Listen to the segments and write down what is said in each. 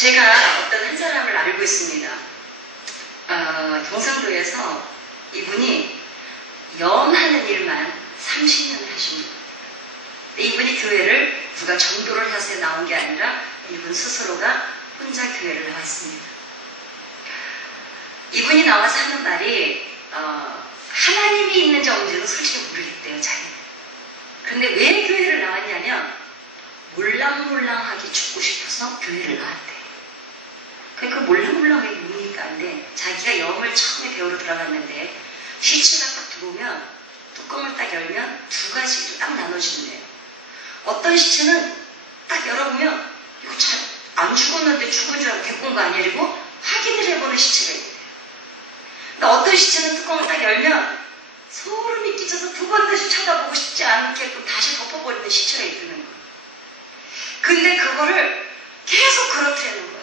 제가 어떤 한 사람을 알고 있습니다. 경상도에서 이분이 염하는 일만 30년을 하십니다. 이분이 교회를 누가 전도를 해서 나온 게 아니라 이분 스스로가 혼자 교회를 나왔습니다. 이분이 나와서 하는 말이 하나님이 있는지 없는지는 솔직히 모르겠대요. 자기는. 그런데 왜 교회를 나왔냐면 몰랑몰랑하게 죽고 싶어서 교회를 나왔대요. 그러니까 몰랑몰랑하게 뭡니까? 근데 자기가 염을 처음에 배우러 들어갔는데 시체가 딱 들어오면 뚜껑을 딱 열면 두 가지로 딱 나눠진대요. 어떤 시체는 딱 열어보면 이거 잘 안 죽었는데 죽은 줄 알고 데리고 온 거 아니야? 이러고 확인을 해보는 시체가 있대요. 근데 어떤 시체는 뚜껑을 딱 열면 소름이 끼쳐서 두 번 다시 쳐다보고 싶지 않게끔 다시 덮어버리는 시체가 있다는 거예요. 근데 그거를 계속 그렇다는 거예요.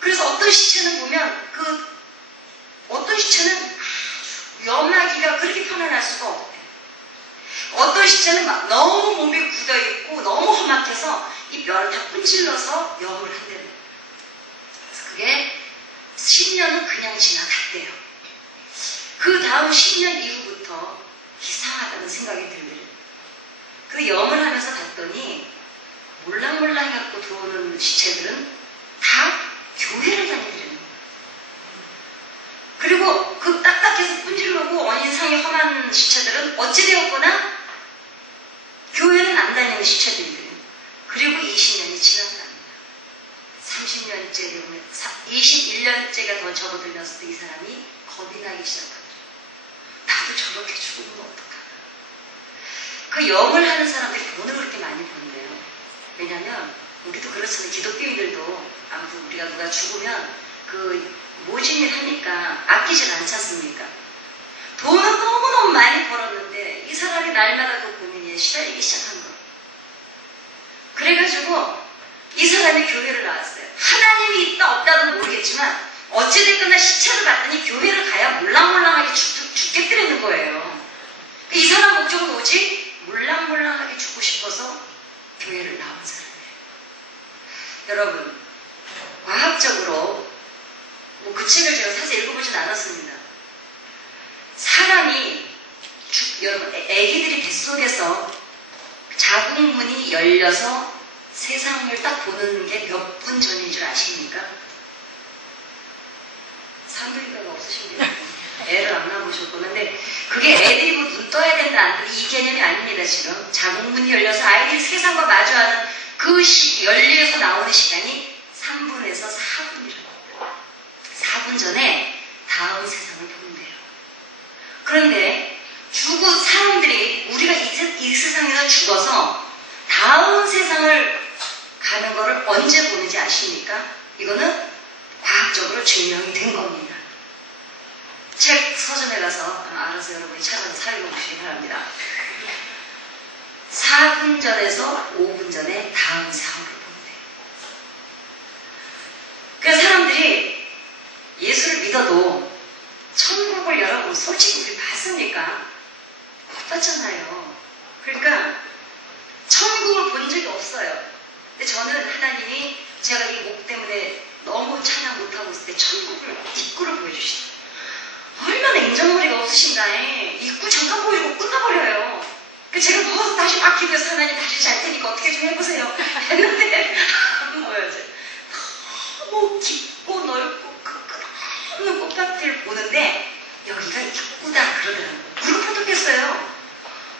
그래서 어떤 시체는 보면 어떤 시체는 염하기가 그렇게 편안할 수가 없대요. 어떤 시체는 막 너무 몸이 굳어있고 너무 험악해서 이 뼈를 다 분질러서 염을 한다는 거예요. 그래서 그게 10년은 그냥 지나갔대요. 그 다음 10년 이후부터 이상하다는 생각이 들더래요. 그 염을 하면서 봤더니 몰랑몰랑 해갖고 들어오는 시체들은 다 교회를 다니더래요. 그리고 그 딱딱해서 분질르고 원인상이 험한 시체들은 어찌되었거나 교회는 안 다니는 시체들이거든요. 그리고 20년이 지났답니다. 30년째 되면 21년째가 더 접어들면서도 이 사람이 겁이 나기 시작하더라고요. 나도 저렇게 죽으면 어떡하나. 그 염을 하는 사람들이 돈을 그렇게 많이 번대요. 왜냐면 우리도 그렇잖아요. 기독교인들도 아무튼 우리가 누가 죽으면 그 모진일 하니까 아끼질 않지 않습니까? 돈은 너무너무 많이 벌었는데 이 사람이 날마다 그 고민에 시달리기 시작한 거예요. 그래가지고 이 사람이 교회를 나왔어요. 하나님이 있다 없다는 모르겠지만 어찌됐거나 시체를 봤더니 교회를 가야 몰랑몰랑하게 죽겠다는 거예요. 이 사람 목적은 뭐지? 몰랑몰랑하게 죽고 싶어서 교회를 나온 사람이에요. 여러분, 과학적으로 그 책을 제가 사실 읽어보진 않았습니다. 사람이 여러분, 애기들이 뱃속에서 자궁문이 열려서 세상을 딱 보는 게 몇 분 전인 줄 아십니까? 상도인가가 없으신 게 애를 안 낳아보셨구나. 근데 그게 애들이 뭐 눈 떠야 된다 안 된다 이 개념이 아닙니다. 지금 자궁문이 열려서 아이들이 세상과 마주하는 그 열려서 나오는 시간이 3분에서 4분이랍니다. 4분 전에 다음 세상을 본대요. 그런데 사람들이 우리가 이 세상에서 죽어서 다음 세상을 가는 거를 언제 보는지 아십니까? 이거는 과학적으로 증명이 된 겁니다. 책 서점에 가서 알아서 여러분이 찾아서 살펴보시기 바랍니다. 4분 전에서 5분 전에 다음 세상을 본대요. 그래서 사람들이 예수를 믿어도 천국을 여러분 솔직히 우리 봤습니까? 못 봤잖아요. 그러니까 천국을 본 적이 없어요. 근데 저는 하나님이 제가 이 목 때문에 너무 찬양 못하고 있을 때 천국을 입구를 보여주시죠. 얼마나 인정머리가 없으신가에 입구 잠깐 보이고 끝나버려요. 제가 누워서 다시 막 기도해서 하나님 다시 잘 테니까 어떻게 좀 해보세요 했는데 안 보여져요. 너무 깊고 넓고 그 끝없는 꽃밭을 보는데 여기가 입구다 그러더라고요. 무릎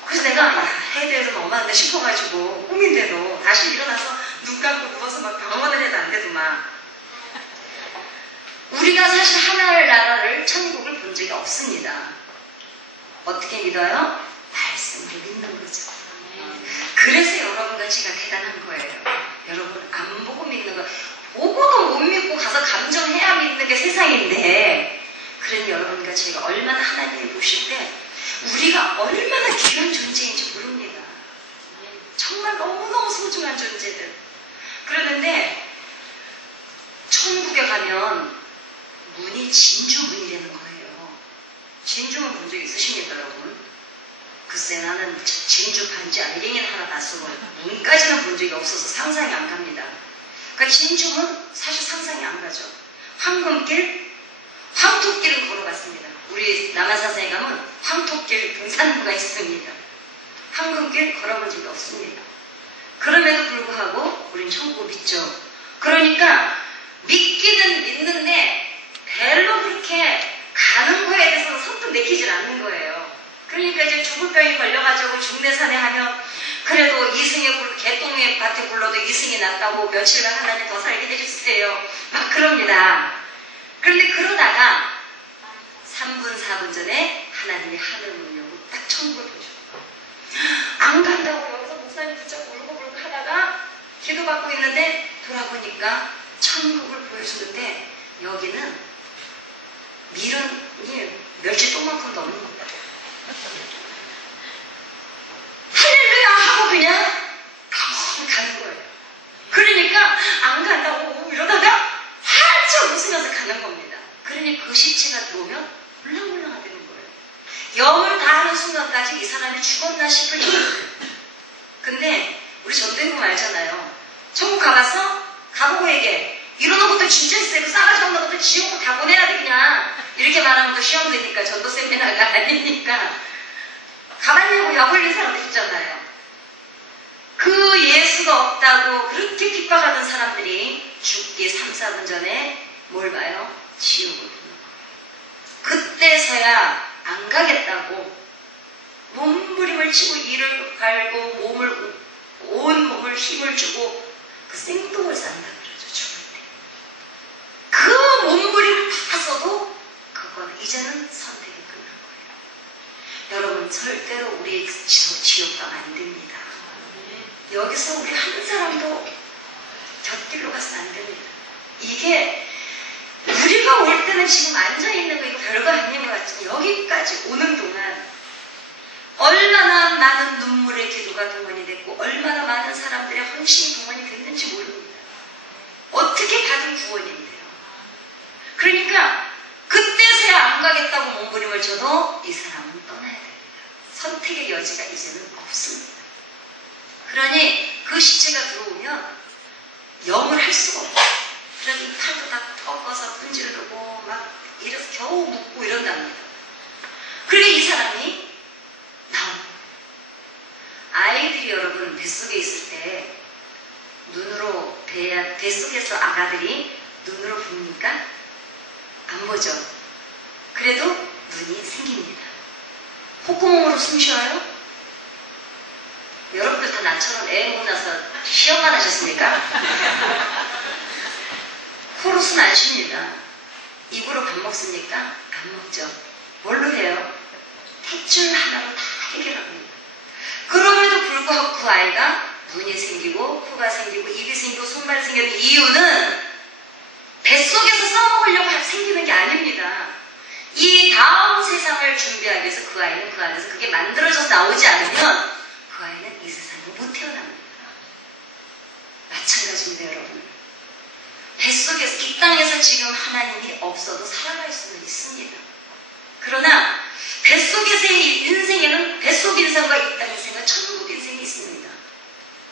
그래서 내가 해외에서 너무 안 돼 싶어가지고 꿈인데도 다시 일어나서 눈 감고 누워서 막 방언을 해도 안 되더만. 우리가 사실 하나의 나라를 천국을 본 적이 없습니다. 어떻게 믿어요? 말씀을 믿는 거죠. 그래서 여러분과 제가 대단한 거예요. 여러분 안 보고 믿는 거 보고도 못 믿고 가서 감정해야 믿는 게 세상인데 그러니 여러분과 제가 얼마나 하나님을 보실 때 우리가 얼마나 귀한 존재인지 모릅니다. 정말 너무너무 소중한 존재들. 그러는데 천국에 가면 문이 진주문이라는 거예요. 진주문 본 적 있으십니까 여러분? 글쎄 나는 진주 반지 알갱이는 하나 다 쓰고 문까지는 본 적이 없어서 상상이 안 갑니다. 그러니까 진중은 사실 상상이 안 가죠. 황금길, 황토길을 걸어봤습니다. 우리 남한사상에 가면 황토길 등산로가 있습니다. 황금길 걸어본 적이 없습니다. 그럼에도 불구하고 우린 천국을 믿죠. 그러니까 믿기는 믿는데 별로 그렇게 가는 거에 대해서는 선뜻 내키질 않는 거예요. 그러니까 이제 죽을 병이 걸려가지고 중내산에 하면 그래도 이승에 개똥의 밭에 굴러도 이승이 낫다고 며칠간 하나님 더 살게 해주세요. 막 그럽니다. 그런데 그러다가 3분 4분 전에 하나님이 하늘 문 열고 딱 천국을 보여줘요. 안 간다고 여기서 목사님 붙잡고 울고불고 하다가 기도받고 있는데 돌아보니까 천국을 보여주는데 여기는 미련이 멸치똥만큼 넘는 겁니다. 할렐루야 하고 그냥 가만히 가는 거예요. 그러니까 안 간다고 이러다가 활짝 웃으면서 가는 겁니다. 그러니 그 시체가 들어오면 울랑울랑하다는 거예요. 영을 다하는 순간까지 이 사람이 죽었나 싶을 정도예요. 근데 우리 전도연금 알잖아요. 천국 가봤어? 가보고 얘기해. 이러는 것도 진짜 있어요. 싸가지 없는 것도 지옥으로 다 보내야 돼 그냥. 이렇게 말하면 또 시험 되니까 전도 세미나가 아니니까. 가봤냐고 약 올린 사람들 있잖아요. 그 예수가 없다고 그렇게 핍박하던 사람들이 죽기 3, 4분 전에 뭘 봐요? 지옥을 보는 거예요. 그때서야 안 가겠다고 몸부림을 치고 이를 갈고 온 몸을 힘을 주고 그 생동을 산다 그러죠. 죽을 때. 그 몸부림을 다 써도 그건 이제는 선택이 끝난 거예요. 여러분 절대로 우리 지옥 가면 안 됩니다. 여기서 우리 한 사람도 곁길로 가서는 안 됩니다. 이게 우리가 올 때는 지금 앉아있는 거 이거 별거 아닌 것 같지만 여기까지 오는 동안 얼마나 많은 눈물의 기도가 동원이 됐고 얼마나 많은 사람들의 헌신이 동원이 됐는지 모릅니다. 어떻게 받은 구원인데요. 그러니까 그때서야 안 가겠다고 몸부림을 쳐도 이 사람은 떠나야 됩니다. 선택의 여지가 이제는 없습니다. 그러니 그 시체가 들어오면 영을 할 수가 없어요. 그러니 팔도 다 꺾어서 분질르고 막 이래서 겨우 묶고 이런답니다. 그러니 이 사람이 아이들이 여러분 뱃속에 있을 때 눈으로 뱃속에서 아가들이 눈으로 봅니까? 안 보죠. 그래도 눈이 생깁니다. 콧구멍으로 숨 쉬어요? 여러분들 다 나처럼 애 먹고 나서 시험만 하셨습니까? 코로 숨 안 쉽니다. 입으로 밥 먹습니까? 안 먹죠. 뭘로 해요? 탯줄 하나로 다 해결합니다. 그럼에도 불구하고 그 아이가 눈이 생기고 코가 생기고 입이 생기고 손발이 생기는 이유는 뱃속에서 써먹으려고 생기는 게 아닙니다. 이 다음 세상을 준비하기 위해서 그 아이는 그 안에서 그게 만들어져서 나오지 않으면 그 아이는 이 세상에 못 태어납니다. 마찬가지입니다, 여러분. 뱃속에서, 이 땅에서 지금 하나님이 없어도 살아갈 수는 있습니다. 그러나 뱃속에서의 인생에는 뱃속 인생과 이 땅 인생과 천국 인생이 있습니다.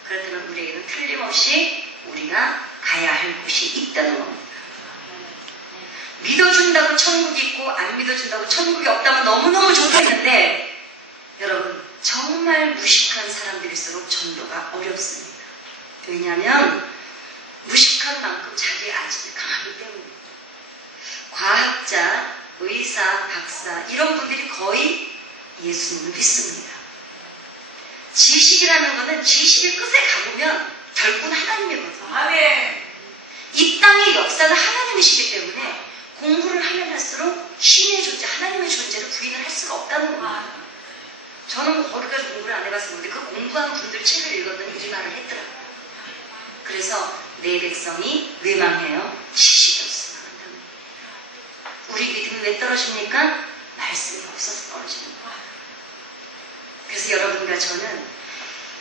그렇다면 우리에게는 틀림없이 우리가 가야 할 곳이 있다는 겁니다. 믿어준다고 천국이 있고 안 믿어준다고 천국이 없다면 너무너무 좋겠는데 여러분 정말 무식한 사람들일수록 전도가 어렵습니다. 왜냐하면 무식한 만큼 자기의 아집이 강하기 때문입니다. 과학자, 의사, 박사 이런 분들이 거의 예수님을 믿습니다. 지식이라는 것은 지식의 끝에 가보면 결국은 하나님이거든요. 아멘. 이 땅의 역사는 하나님이시기 때문에 공부를 하면 할수록 신의 존재, 하나님의 존재를 부인을 할 수가 없다는 겁니다. 저는 거기까지 공부를 안 해봤었는데 그 공부한 분들 책을 읽었더니 이 말을 했더라고요. 그래서 내 백성이 왜 망해요? 지식이 없어서 망한다는 거예요. 우리 믿음이 왜 떨어집니까? 말씀이 없어서 떨어지는 거예요. 그래서 여러분과 저는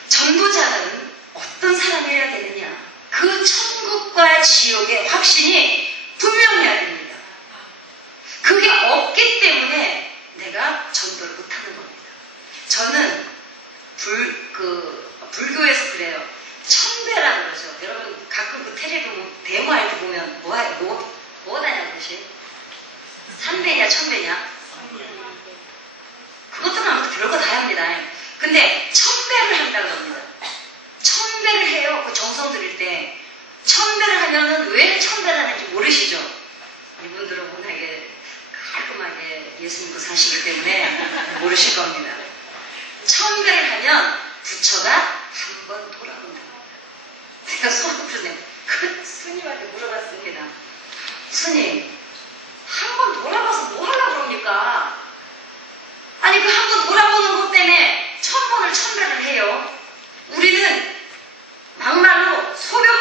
전도자는 어떤 사람이어야 되느냐? 그 천국과 지옥의 확신이 분명해야 됩니다. 그게 없기 때문에 내가 전도를 못하는 겁니다. 저는 불교에서 그래요. 천배라 그러죠. 여러분 가끔 그 텔레비 데모할 때 보면 뭐가 다냐고 그러시? 삼배냐 천배냐? 그것도 아무튼 별거 다 합니다. 근데 천배를 한다고 합니다. 천배를 해요. 그 정성 들일 때. 천배를 하면은 왜 천배를 하는지 모르시죠? 이분들은 워낙에 깔끔하게 예수 믿고 사시기 때문에 모르실 겁니다. 천배를 하면 부처가 한 번 돌아온다. 제가 손부르네. 그 스님한테 물어봤습니다. 스님, 한 번 돌아가서 뭐 하려고 그럽니까? 아니, 그 한 번 돌아보는 것 때문에 1000번을 천배를 해요. 우리는 막말로 소변